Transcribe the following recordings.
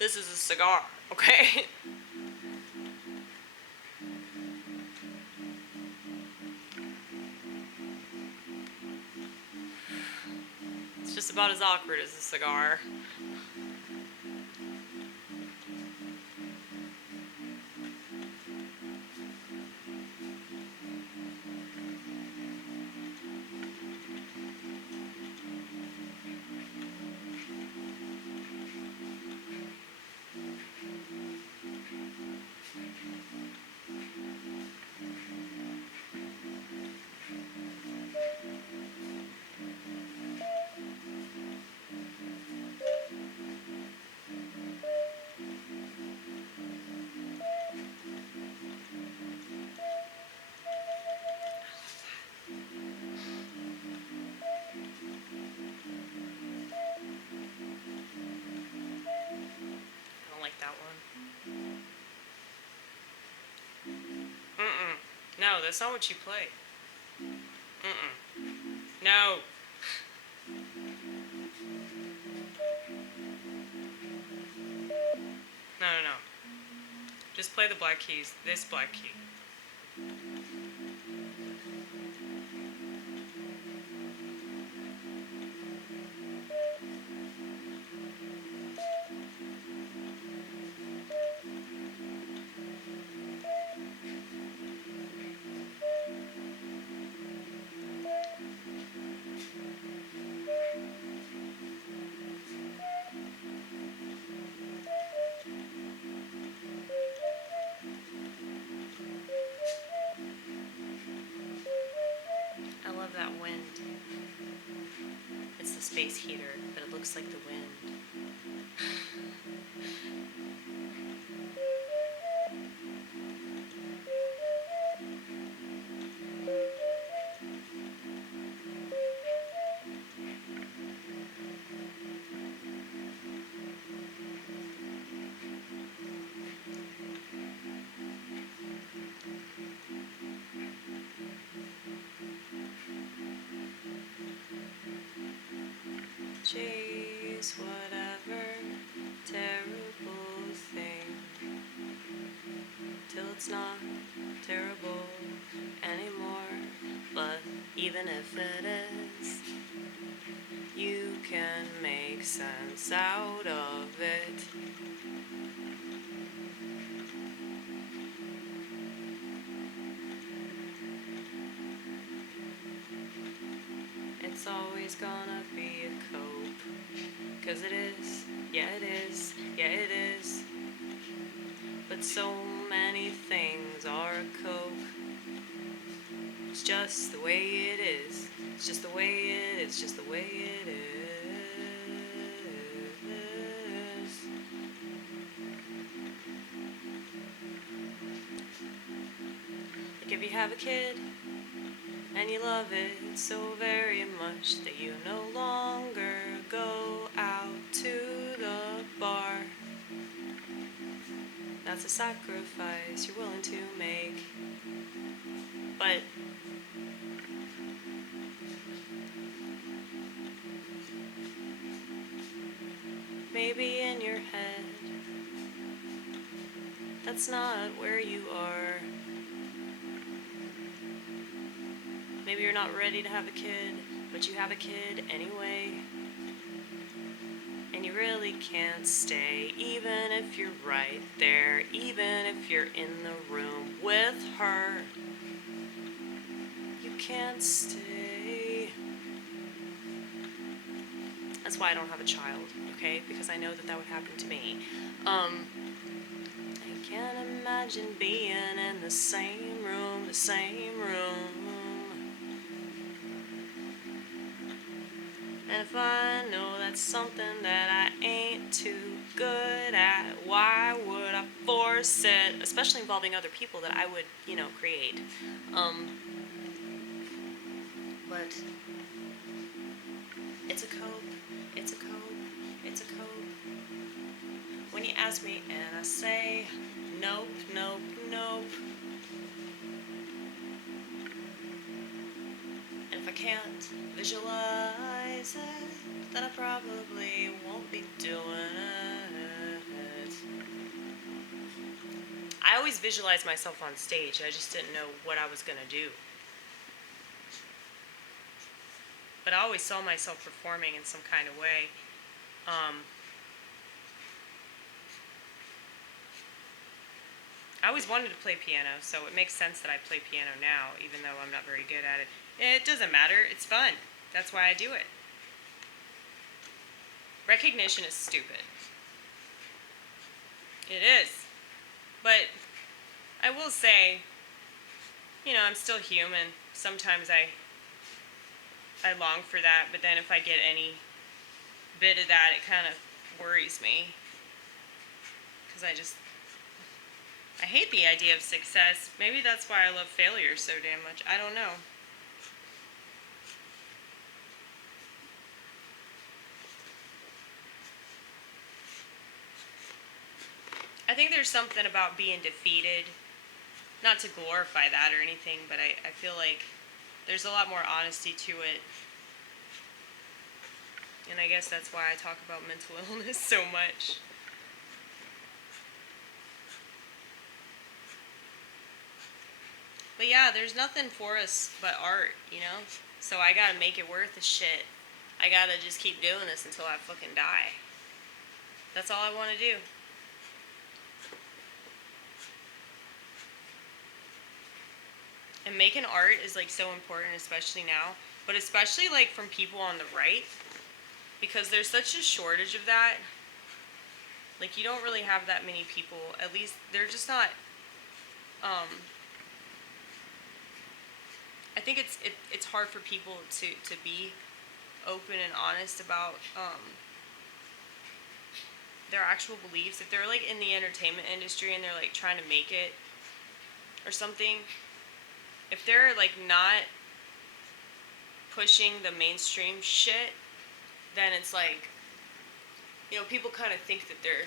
This is a cigar, okay? It's just about as awkward as a cigar. I don't like that one. Mm-mm. No, that's not what you play. Mm-mm. No. No, no, no. Just play the black keys. This black key. I love that wind. It's the space heater, but it looks like the wind. Chase whatever terrible thing till it's not terrible anymore. But even if it is, you can make sense out of it. It's always gonna be a cope, 'cause it is, yeah it is, yeah it is. But so many things are a cope. It's just the way it is. It's just the way it is, just the way it is. Like if you have a kid and you love it so very much that you no longer go out to the bar. That's a sacrifice you're willing to make. But maybe in your head, that's not where you are. Maybe you're not ready to have a kid, but you have a kid anyway. And you really can't stay, even if you're right there, even if you're in the room with her. You can't stay. That's why I don't have a child, okay? Because I know that that would happen to me. I can't imagine being in the same room, And if I know that's something that I ain't too good at, why would I force it? Especially involving other people that I would, create. But it's a cope, it's a cope, it's a cope. When you ask me and I say, nope, nope, nope. And if I can't visualize it, then I probably won't be doing it. I always visualized myself on stage. I just didn't know what I was going to do. But I always saw myself performing in some kind of way. I always wanted to play piano, so it makes sense that I play piano now, even though I'm not very good at it. It doesn't matter. It's fun. That's why I do it. Recognition is stupid. It is. But I will say, you know, I'm still human. Sometimes I long for that, but then if I get any bit of that, it kind of worries me. Because I hate the idea of success. Maybe that's why I love failure so damn much. I don't know. I think there's something about being defeated. Not to glorify that or anything, but I feel like there's a lot more honesty to it. And I guess that's why I talk about mental illness so much. But yeah, there's nothing for us but art, you know? So I gotta make it worth the shit. I gotta just keep doing this until I fucking die. That's all I wanna do. And making art is like so important, especially now. But especially like from people on the right. Because there's such a shortage of that. Like you don't really have that many people. At least they're just not I think it's hard for people to be open and honest about their actual beliefs. If they're like in the entertainment industry and they're like trying to make it or something, if they're like not pushing the mainstream shit, then it's like, you know, people kind of think that they're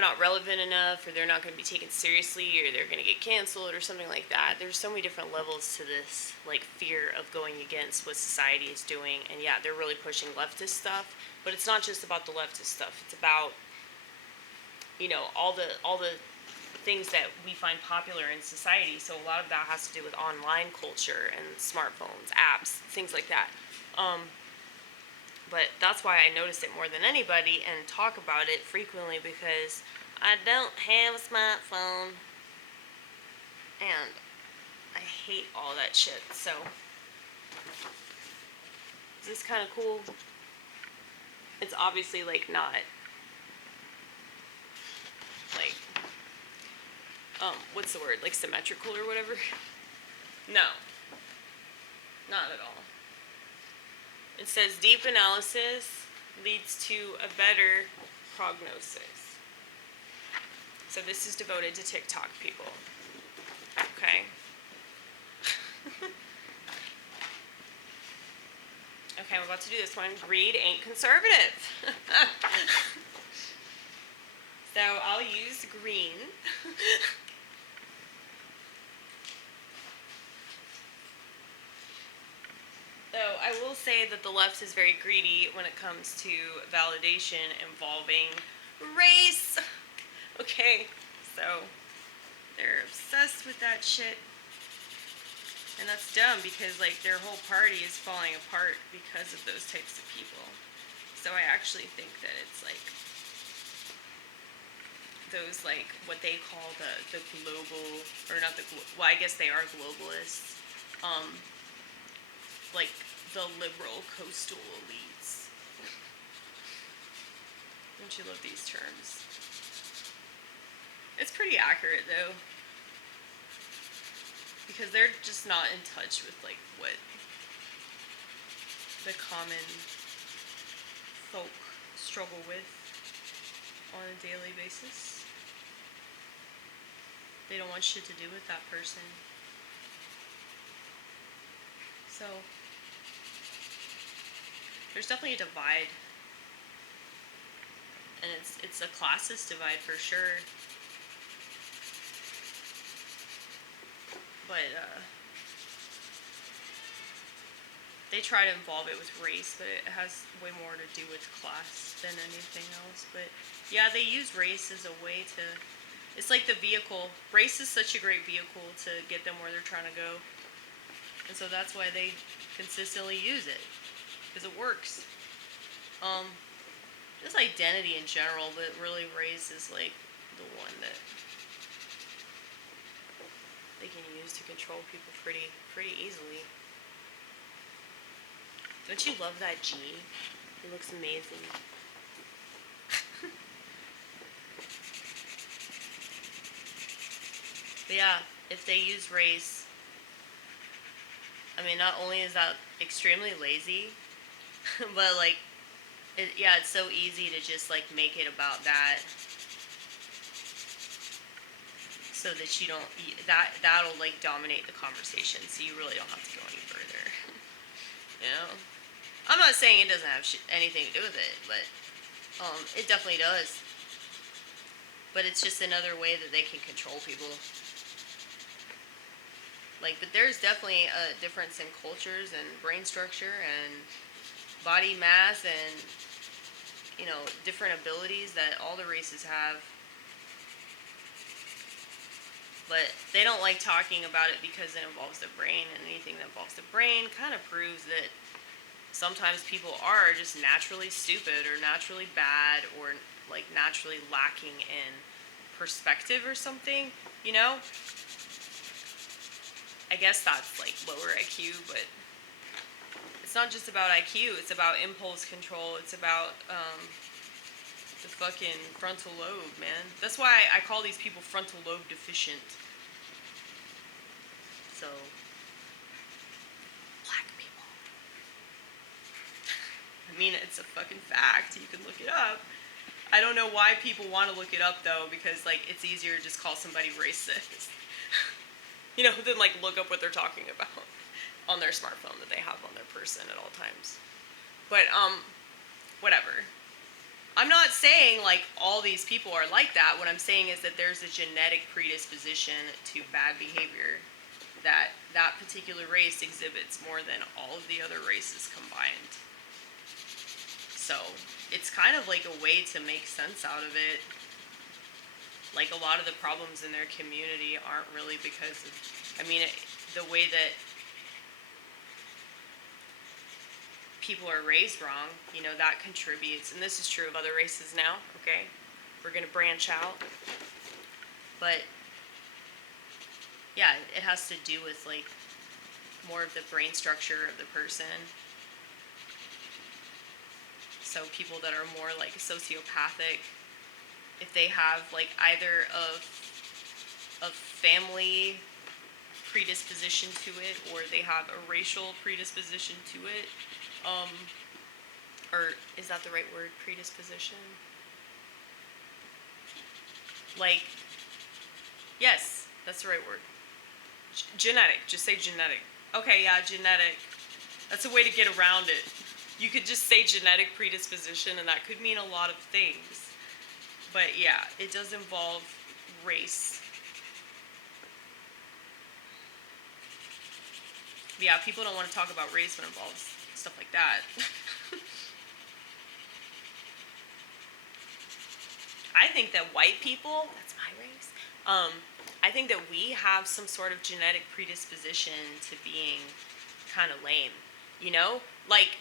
not relevant enough, or they're not going to be taken seriously, or they're going to get canceled or something like that. There's so many different levels to this, like, fear of going against what society is doing. And yeah, they're really pushing leftist stuff, but it's not just about the leftist stuff. It's about, you know, all the things that we find popular in society. So a lot of that has to do with online culture and smartphones, apps, things like that. But that's why I notice it more than anybody and talk about it frequently, because I don't have a smartphone and I hate all that shit. So is this kind of cool? It's obviously like not like what's the word, like symmetrical or whatever. No, not at all. It says deep analysis leads to a better prognosis. So this is devoted to TikTok people. Okay. Okay, I'm about to do this one. Greed ain't conservative. So I'll use green. Though I will say that the left is very greedy when it comes to validation involving race. Okay, so they're obsessed with that shit. And that's dumb, because like their whole party is falling apart because of those types of people. So I actually think that it's like those, like what they call the global, or not the, well, I guess they are globalists. Like the liberal coastal elites. Don't you love these terms? It's pretty accurate though, because they're just not in touch with like what the common folk struggle with on a daily basis. They don't want shit to do with that person. So there's definitely a divide, and it's a classist divide for sure. But they try to involve it with race, but it has way more to do with class than anything else. But yeah, they use race as a way to, it's like the vehicle. Race is such a great vehicle to get them where they're trying to go. And so that's why they consistently use it, because it works. Just identity in general, but really race is like the one that they can use to control people pretty easily. Don't you love that G? It looks amazing. But yeah, if they use race, I mean, not only is that extremely lazy, but like, it's so easy to just like make it about that, so that you don't, that'll like dominate the conversation, so you really don't have to go any further. You know? I'm not saying it doesn't have anything to do with it, but it definitely does. But it's just another way that they can control people. Like, but there's definitely a difference in cultures and brain structure and body mass and, you know, different abilities that all the races have. But they don't like talking about it because it involves the brain, and anything that involves the brain kind of proves that sometimes people are just naturally stupid or naturally bad or like naturally lacking in perspective or something, you know? I guess that's like lower IQ, but it's not just about IQ, it's about impulse control, it's about the fucking frontal lobe, man. That's why I call these people frontal lobe deficient. So, black people. I mean, it's a fucking fact. You can look it up. I don't know why people want to look it up, though, because, like, it's easier to just call somebody racist. You know, than, like, look up what they're talking about on their smartphone that they have on their person at all times. But, whatever. I'm not saying, like, all these people are like that. What I'm saying is that there's a genetic predisposition to bad behavior that that particular race exhibits more than all of the other races combined. So, it's kind of like a way to make sense out of it. Like, a lot of the problems in their community aren't really because of, I mean, the way that people are raised wrong, you know, that contributes. And this is true of other races now, okay? We're going to branch out. But, yeah, it has to do with, like, more of the brain structure of the person. So people that are more, like, sociopathic, if they have, like, either a family predisposition to it, or they have a racial predisposition to it, or is that the right word, predisposition? Like, yes, that's the right word. Genetic, just say genetic. Okay, yeah, genetic. That's a way to get around it. You could just say genetic predisposition, and that could mean a lot of things. But yeah, it does involve race. Yeah, people don't want to talk about race when it involves stuff like that. I think that white people, that's my race, I think that we have some sort of genetic predisposition to being kind of lame, you know? Like,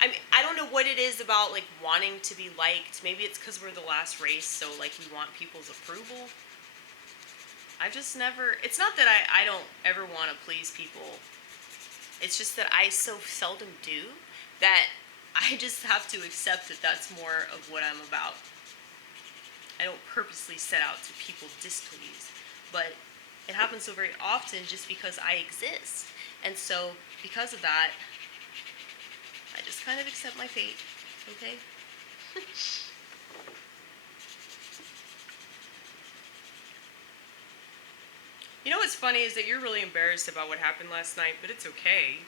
I mean, I don't know what it is about, like, wanting to be liked. Maybe it's because we're the last race, so, like, we want people's approval. I just never, it's not that I don't ever want to please people. It's just that I so seldom do that I just have to accept that that's more of what I'm about. I don't purposely set out to people displease, but it happens so very often just because I exist. And so, because of that, I just kind of accept my fate, okay? You know what's funny is that you're really embarrassed about what happened last night, but it's okay.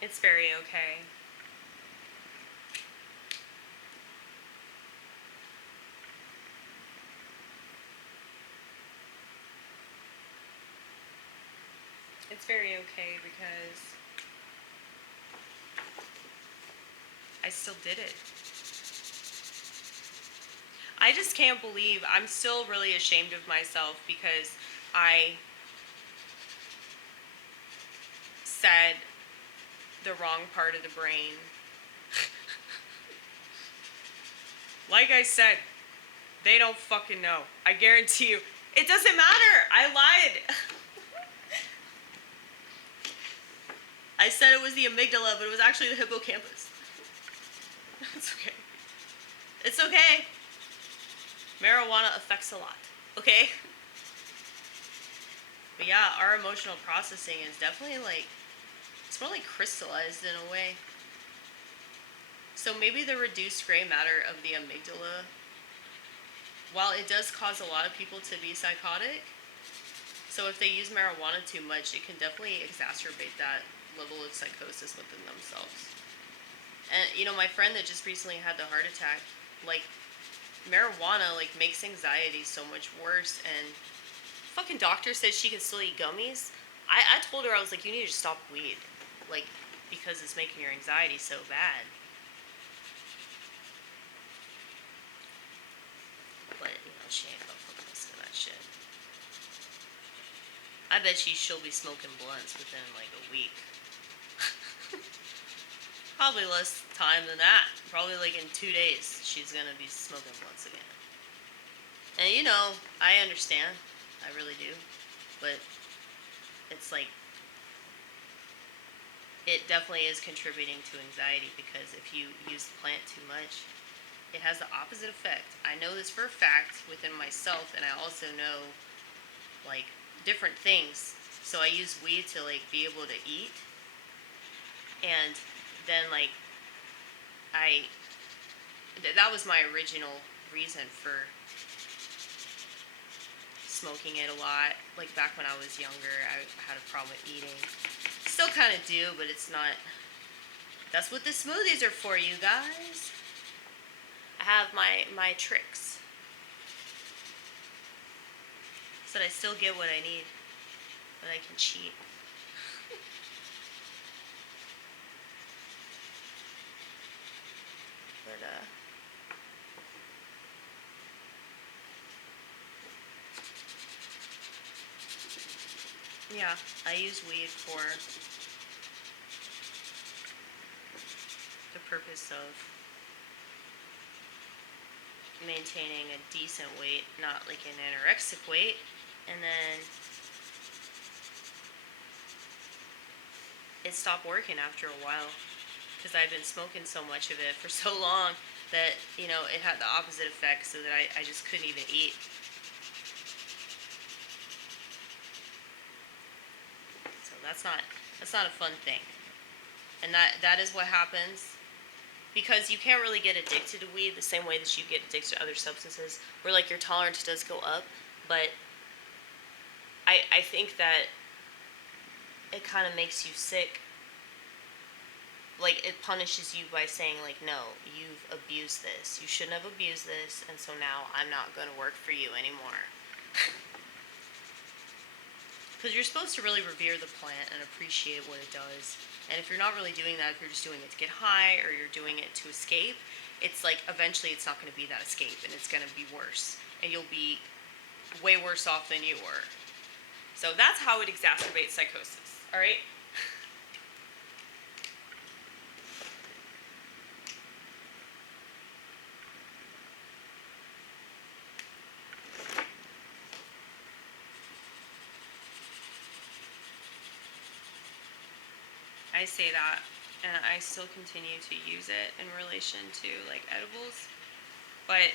It's very okay. It's very okay because I still did it. I just can't believe, I'm still really ashamed of myself because I said the wrong part of the brain. Like I said, they don't fucking know. I guarantee you. It doesn't matter. I lied. I said it was the amygdala, but it was actually the hippocampus. It's okay. It's okay. Marijuana affects a lot. Okay? But yeah, our emotional processing is definitely like, it's more like crystallized in a way. So maybe the reduced gray matter of the amygdala, while it does cause a lot of people to be psychotic, so if they use marijuana too much, it can definitely exacerbate that level of psychosis within themselves. And you know, my friend that just recently had the heart attack, like, marijuana like makes anxiety so much worse, and fucking doctor says she can still eat gummies. I told her, I was like, you need to stop weed, like, because it's making your anxiety so bad. But you know, she ain't gonna fucking listen to that shit. I bet she'll be smoking blunts within like a week. Probably less time than that. Probably like in 2 days, she's gonna be smoking blunts again. And you know, I understand. I really do. But it's like, it definitely is contributing to anxiety because if you use the plant too much, it has the opposite effect. I know this for a fact within myself, and I also know like different things. So I use weed to like be able to eat, and then like that was my original reason for smoking it a lot. Like back when I was younger, I had a problem with eating. Still kind of do, but it's not. That's what the smoothies are for, you guys. I have my tricks so that I still get what I need, but I can cheat. But yeah, I use weed for the purpose of maintaining a decent weight, not like an anorexic weight. And then it stopped working after a while because I'd been smoking so much of it for so long that, you know, it had the opposite effect, so that I just couldn't even eat. So that's not a fun thing. And that is what happens, because you can't really get addicted to weed the same way that you get addicted to other substances, where like your tolerance does go up. But I think that it kind of makes you sick. Like, it punishes you by saying like, no, you've abused this, you shouldn't have abused this, and so now I'm not going to work for you anymore. Because you're supposed to really revere the plant and appreciate what it does. And if you're not really doing that, if you're just doing it to get high or you're doing it to escape, it's like eventually it's not going to be that escape, and it's going to be worse. And you'll be way worse off than you were. So that's how it exacerbates psychosis, alright? I say that, and I still continue to use it in relation to like edibles, but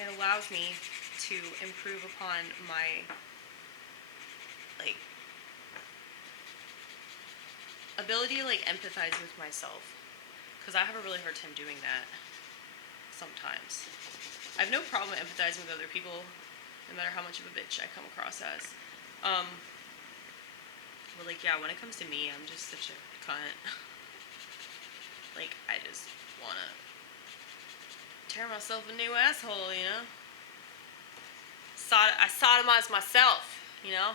it allows me to improve upon my like ability to like empathize with myself, because I have a really hard time doing that sometimes. I have no problem empathizing with other people, no matter how much of a bitch I come across as. But like, yeah, when it comes to me, I'm just such a cunt. Like, I just wanna tear myself a new asshole, you know? I sodomize myself, you know?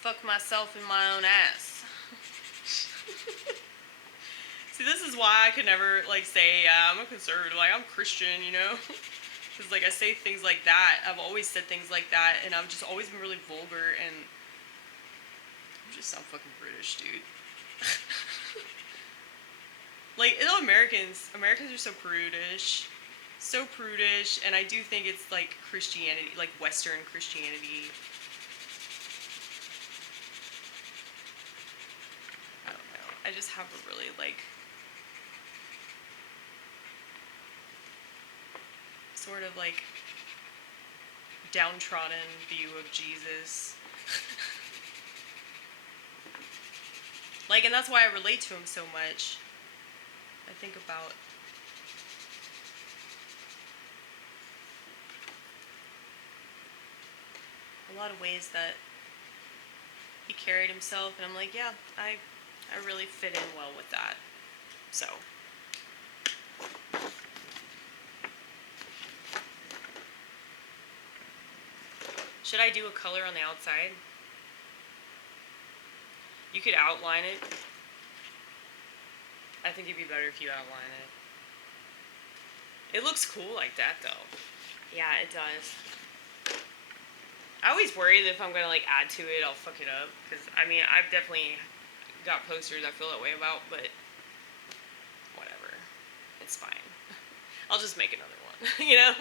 Fuck myself in my own ass. See, this is why I could never, like, say, yeah, I'm a conservative, like, I'm Christian, you know? Because, like, I say things like that. I've always said things like that, and I've just always been really vulgar, and I just sound fucking British, dude. Like, you know, Americans are so prudish. So prudish, and I do think it's, like, Christianity, like, Western Christianity. I don't know. I just have a really, like, sort of, like, downtrodden view of Jesus. Like, and that's why I relate to him so much. I think about a lot of ways that he carried himself, and I'm like, yeah, I really fit in well with that. So. Should I do a color on the outside? You could outline it. I think it'd be better if you outline it. It looks cool like that, though. Yeah, it does. I always worry that if I'm gonna, like, add to it, I'll fuck it up. Because, I mean, I've definitely got posters I feel that way about, but whatever. It's fine. I'll just make another one, you know?